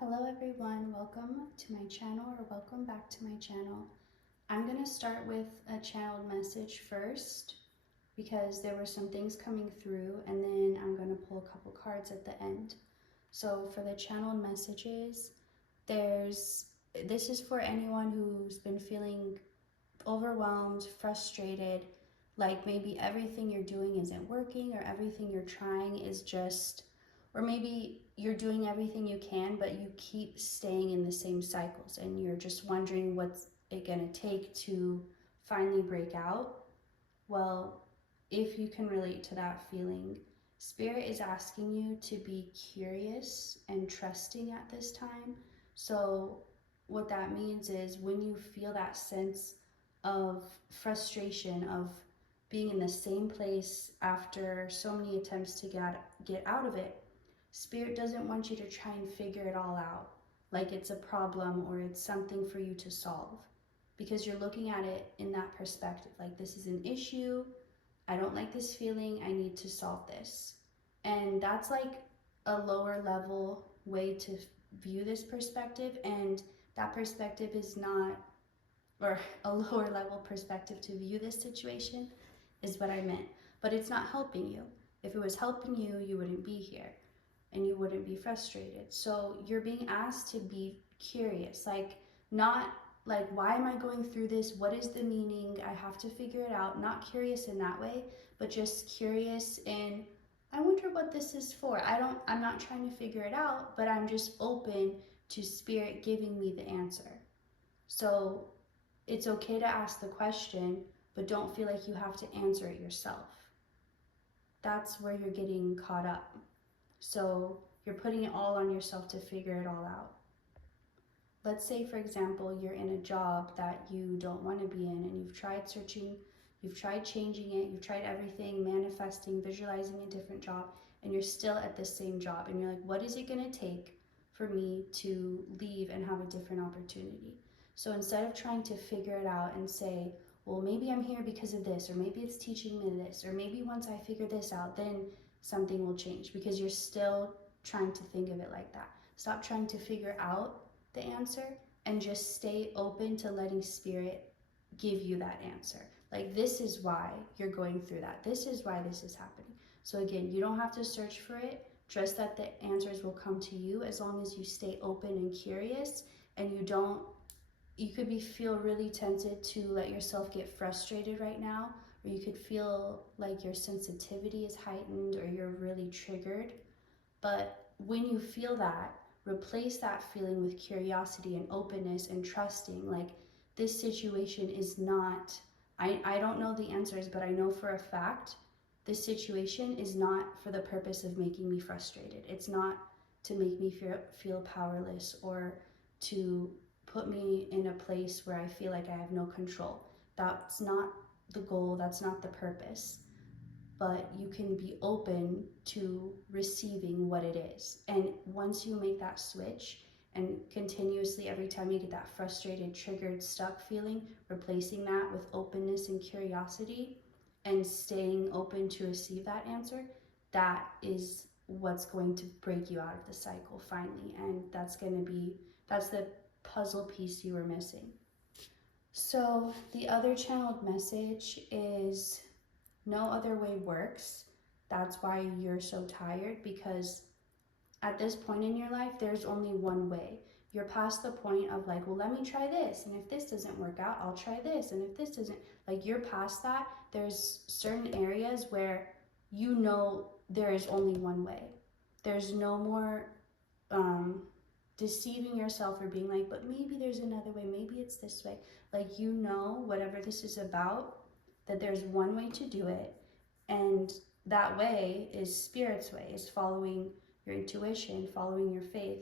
Hello everyone, welcome to my channel or welcome back to my channel. I'm going to start with a channeled message first because there were some things coming through, and then I'm going to pull a couple cards at the end. So for the channeled messages, this is for anyone who's been feeling overwhelmed, frustrated, like maybe everything you're doing isn't working or everything you're trying is just, or maybe you're doing everything you can, but you keep staying in the same cycles and you're just wondering what's it going to take to finally break out. Well, if you can relate to that feeling, Spirit is asking you to be curious and trusting at this time. So, what that means is when you feel that sense of frustration, of being in the same place after so many attempts to get out of it, Spirit doesn't want you to try and figure it all out like it's a problem or it's something for you to solve, because you're looking at it in that perspective, like this is an issue, I don't like this feeling, I need to solve this. And that's like a lower level way to view this perspective, and that perspective is not, or a lower level perspective to view this situation is what I meant. But it's not helping you. If it was helping you, you wouldn't be here and you wouldn't be frustrated. So you're being asked to be curious, like not like, why am I going through this? What is the meaning? I have to figure it out. Not curious in that way, but just curious in, I wonder what this is for. I'm not trying to figure it out, but I'm just open to Spirit giving me the answer. So it's okay to ask the question, but don't feel like you have to answer it yourself. That's where you're getting caught up. So you're putting it all on yourself to figure it all out. Let's say, for example, you're in a job that you don't want to be in, and you've tried searching, you've tried changing it, you've tried everything, manifesting, visualizing a different job, and you're still at the same job. And you're like, what is it going to take for me to leave and have a different opportunity? So instead of trying to figure it out and say, well, maybe I'm here because of this, or maybe it's teaching me this, or maybe once I figure this out, then something will change, because you're still trying to think of it like that. Stop trying to figure out the answer and just stay open to letting Spirit give you that answer. Like, this is why you're going through that. This is why this is happening. So again, you don't have to search for it. Trust that the answers will come to you as long as you stay open and curious, and you could feel really tempted to let yourself get frustrated right now, or you could feel like your sensitivity is heightened or you're really triggered. But when you feel that, replace that feeling with curiosity and openness and trusting. Like, this situation is not, I don't know the answers, but I know for a fact this situation is not for the purpose of making me frustrated. It's not to make me feel powerless or to put me in a place where I feel like I have no control. That's not the goal, that's not the purpose. But you can be open to receiving what it is. And once you make that switch, and continuously every time you get that frustrated, triggered, stuck feeling, replacing that with openness and curiosity and staying open to receive that answer, that is what's going to break you out of the cycle finally. And that's the puzzle piece you were missing. So the other channeled message is, no other way works. That's why you're so tired, because at this point in your life, there's only one way. You're past the point of like, well, let me try this, and if this doesn't work out, I'll try this, and if this doesn't, like, you're past that. There's certain areas where you know there is only one way. There's no more deceiving yourself or being like, but maybe there's another way, maybe it's this way. Like, you know, whatever this is about, that there's one way to do it, and that way is Spirit's way, is following your intuition, following your faith.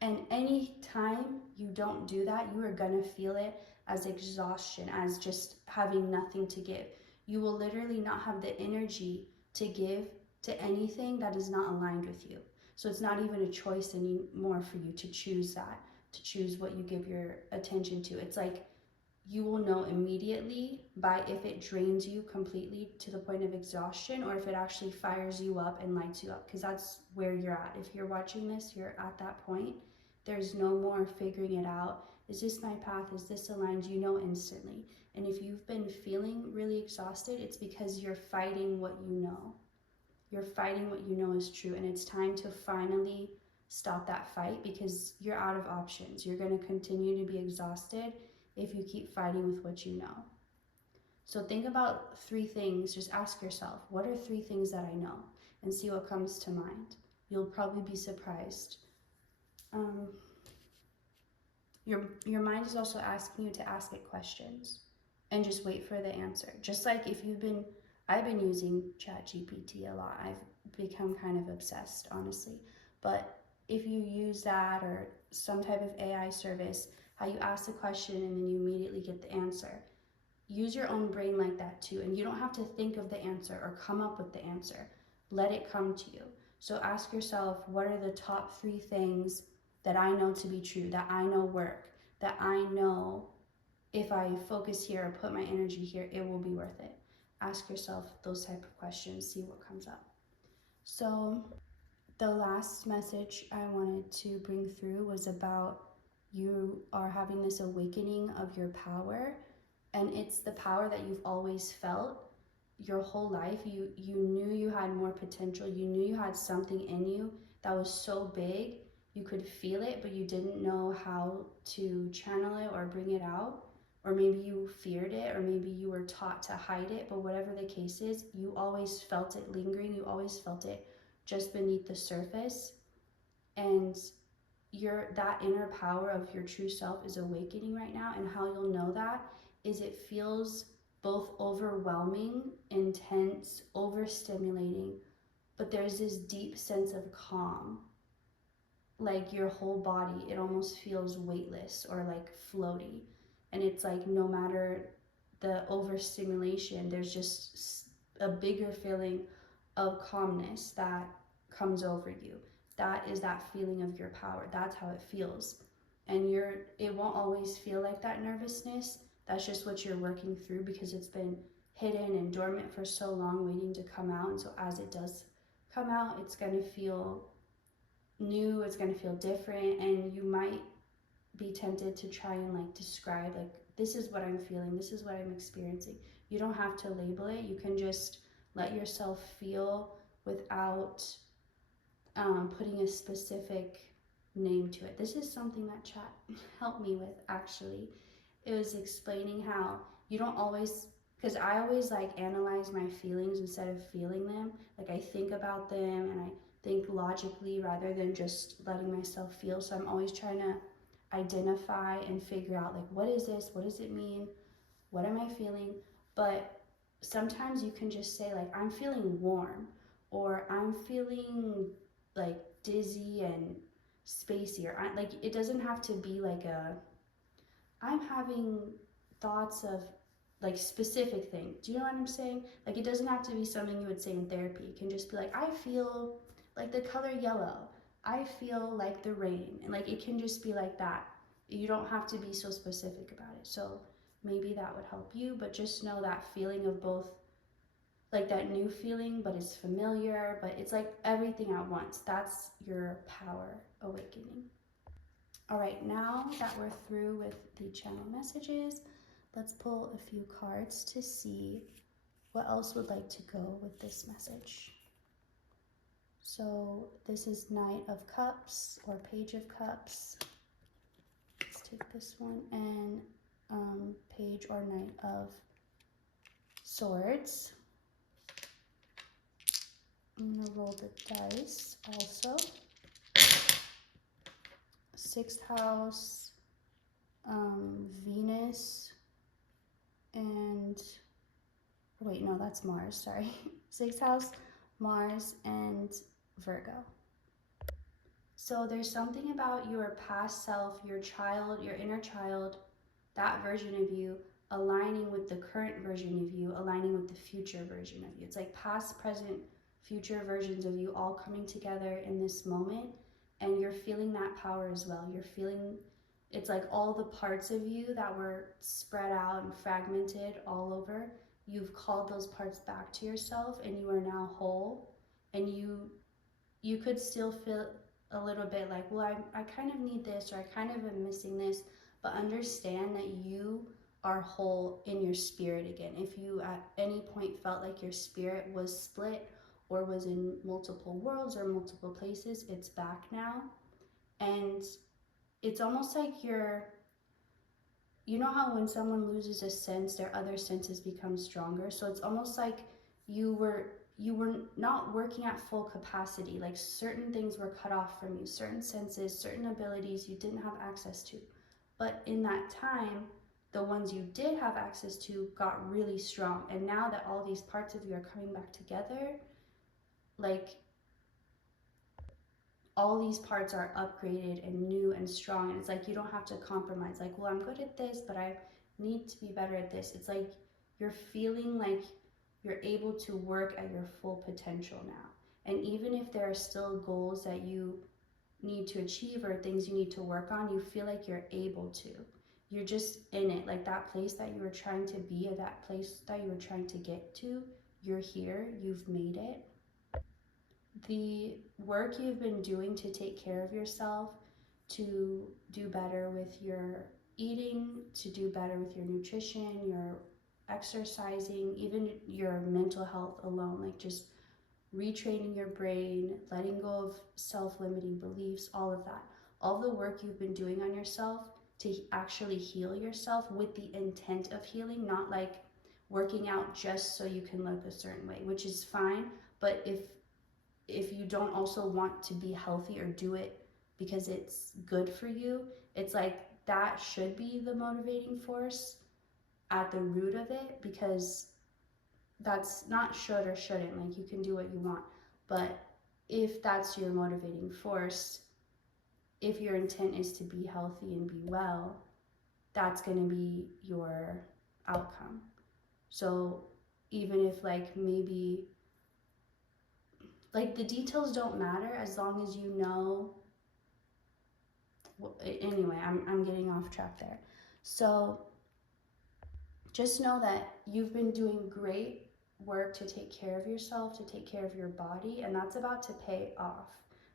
And any time you don't do that, you are gonna feel it as exhaustion, as just having nothing to give. You will literally not have the energy to give to anything that is not aligned with you. So it's not even a choice anymore for you to choose that, to choose what you give your attention to. It's like you will know immediately by if it drains you completely to the point of exhaustion or if it actually fires you up and lights you up, because that's where you're at. If you're watching this, you're at that point. There's no more figuring it out. Is this my path? Is this aligned? You know instantly. And if you've been feeling really exhausted, it's because you're fighting what you know. You're fighting what you know is true, and it's time to finally stop that fight because you're out of options. You're going to continue to be exhausted if you keep fighting with what you know. So think about 3 things. Just ask yourself, what are 3 things that I know? And see what comes to mind. You'll probably be surprised. Your mind is also asking you to ask it questions and just wait for the answer. Just like I've been using ChatGPT a lot. I've become kind of obsessed, honestly. But if you use that or some type of AI service, how you ask the question and then you immediately get the answer. Use your own brain like that too. And you don't have to think of the answer or come up with the answer. Let it come to you. So ask yourself, what are the top 3 things that I know to be true, that I know work, that I know if I focus here or put my energy here, it will be worth it. Ask yourself those type of questions, see what comes up. So the last message I wanted to bring through was about you are having this awakening of your power, and it's the power that you've always felt your whole life. You knew you had more potential. You knew you had something in you that was so big. You could feel it, but you didn't know how to channel it or bring it out. Or maybe you feared it, or maybe you were taught to hide it. But whatever the case is, you always felt it lingering. You always felt it just beneath the surface. And that inner power of your true self is awakening right now. And how you'll know that is it feels both overwhelming, intense, overstimulating, but there's this deep sense of calm. Like your whole body, it almost feels weightless or like floaty. And it's like no matter the overstimulation, there's just a bigger feeling of calmness that comes over you. That is that feeling of your power. That's how it feels. And it won't always feel like that nervousness. That's just what you're working through because it's been hidden and dormant for so long, waiting to come out. And so as it does come out, it's going to feel new, it's going to feel different, and you might be tempted to try and like describe, like, this is what I'm feeling, this is what I'm experiencing. You don't have to label it. You can just let yourself feel without putting a specific name to it. This is something that chat helped me with, actually. It was explaining how you don't always, because I always like analyze my feelings instead of feeling them. Like I think about them and I think logically rather than just letting myself feel. So I'm always trying to identify and figure out, like, what is this? What does it mean? What am I feeling? But sometimes you can just say, like, I'm feeling warm, or I'm feeling like dizzy and spacey, or like, it doesn't have to be like I'm having thoughts of like specific thing. Do you know what I'm saying? Like, it doesn't have to be something you would say in therapy. It can just be like, I feel like the color yellow. I feel like the rain. And like, it can just be like that. You don't have to be so specific about it. So maybe that would help you, but just know that feeling of both, like that new feeling, but it's familiar, but it's like everything at once. That's your power awakening. All right, now that we're through with the channel messages, let's pull a few cards to see what else would like to go with this message. So this is Knight of Cups or Page of Cups. Let's take this one, and Page or Knight of Swords. I'm gonna roll the dice also. 6th house, Venus, and wait, no, that's Mars, sorry. 6th house, Mars, and Virgo. So there's something about your past self, your child, your inner child, that version of you aligning with the current version of you, aligning with the future version of you. It's like past, present, future versions of you all coming together in this moment, and you're feeling that power as well. You're feeling It's like all the parts of you that were spread out and fragmented all over, you've called those parts back to yourself, and you are now whole. And you could still feel a little bit like, well, I kind of need this, or I kind of am missing this, but understand that you are whole in your spirit again. If you at any point felt like your spirit was split or was in multiple worlds or multiple places, it's back now. And it's almost like you know how when someone loses a sense, their other senses become stronger. So it's almost like you were not working at full capacity. Like certain things were cut off from you, certain senses, certain abilities you didn't have access to. But in that time, the ones you did have access to got really strong. And now that all these parts of you are coming back together, like all these parts are upgraded and new and strong, and it's like you don't have to compromise, like, well, I'm good at this, but I need to be better at this. It's like you're feeling like you're able to work at your full potential now. And even if there are still goals that you need to achieve or things you need to work on, you feel like you're able to. You're just in it, like that place that you were trying to be, or that place that you were trying to get to, you're here, you've made it. The work you've been doing to take care of yourself, to do better with your eating, to do better with your nutrition, your exercising, even your mental health alone, like just retraining your brain, letting go of self-limiting beliefs, all of that. All the work you've been doing on yourself to actually heal yourself with the intent of healing, not like working out just so you can look a certain way, which is fine. But if you don't also want to be healthy or do it because it's good for you, it's like that should be the motivating force at the root of it, because that's not should or shouldn't, like you can do what you want. But if that's your motivating force, if your intent is to be healthy and be well, that's going to be your outcome. So even if like maybe like the details don't matter, as long as you know. Anyway, I'm getting off track there. So just know that you've been doing great work to take care of yourself, to take care of your body, and that's about to pay off.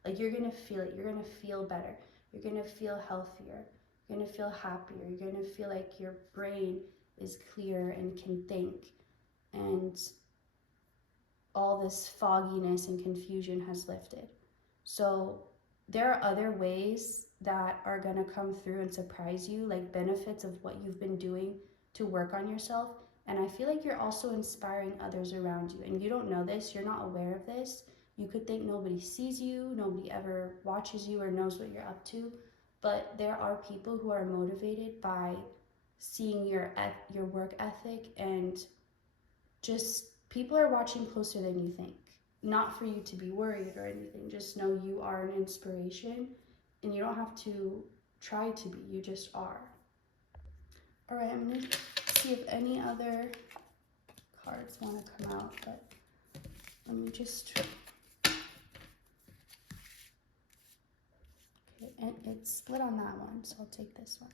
Like you're gonna feel it, you're gonna feel better, you're gonna feel healthier, you're gonna feel happier, you're gonna feel like your brain is clear and can think, and all this fogginess and confusion has lifted. So there are other ways that are going to come through and surprise you, like benefits of what you've been doing to work on yourself. And I feel like you're also inspiring others around you. And you don't know this, you're not aware of this. You could think nobody sees you, nobody ever watches you or knows what you're up to. But there are people who are motivated by seeing your work ethic, and just people are watching closer than you think. Not for you to be worried or anything. Just know you are an inspiration, and you don't have to try to be. You just are. All right, I'm going to see if any other cards want to come out, but let me just... Okay, and it's split on that one, so I'll take this one.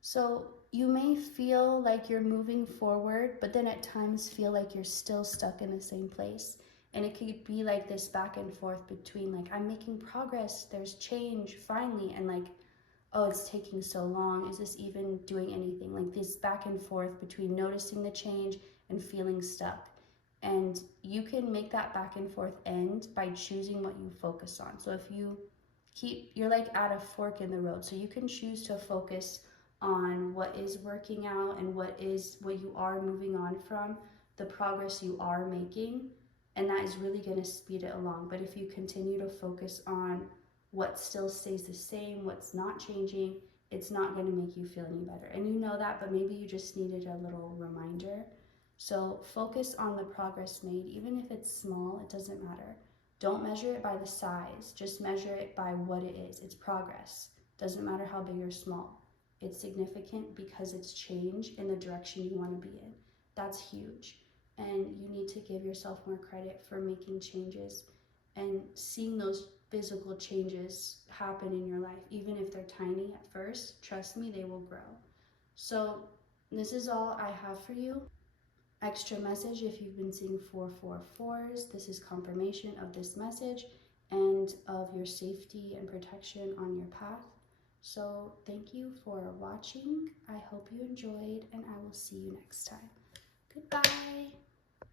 So you may feel like you're moving forward, but then at times feel like you're still stuck in the same place. And it could be like this back and forth between like, I'm making progress, there's change finally, and like, oh, it's taking so long, is this even doing anything? Like this back and forth between noticing the change and feeling stuck. And you can make that back and forth end by choosing what you focus on. So if you're like at a fork in the road, so you can choose to focus on what is working out and what you are moving on from, the progress you are making, and that is really going to speed it along. But if you continue to focus on what still stays the same, what's not changing, it's not going to make you feel any better. And you know that, but maybe you just needed a little reminder. So focus on the progress made, even if it's small, it doesn't matter. Don't measure it by the size, just measure it by what it is. It's progress. Doesn't matter how big or small. It's significant because it's change in the direction you want to be in. That's huge. And you need to give yourself more credit for making changes and seeing those physical changes happen in your life. Even if they're tiny at first, trust me, they will grow. So this is all I have for you. Extra message, if you've been seeing 444s, this is confirmation of this message and of your safety and protection on your path. So thank you for watching. I hope you enjoyed, and I will see you next time. Goodbye.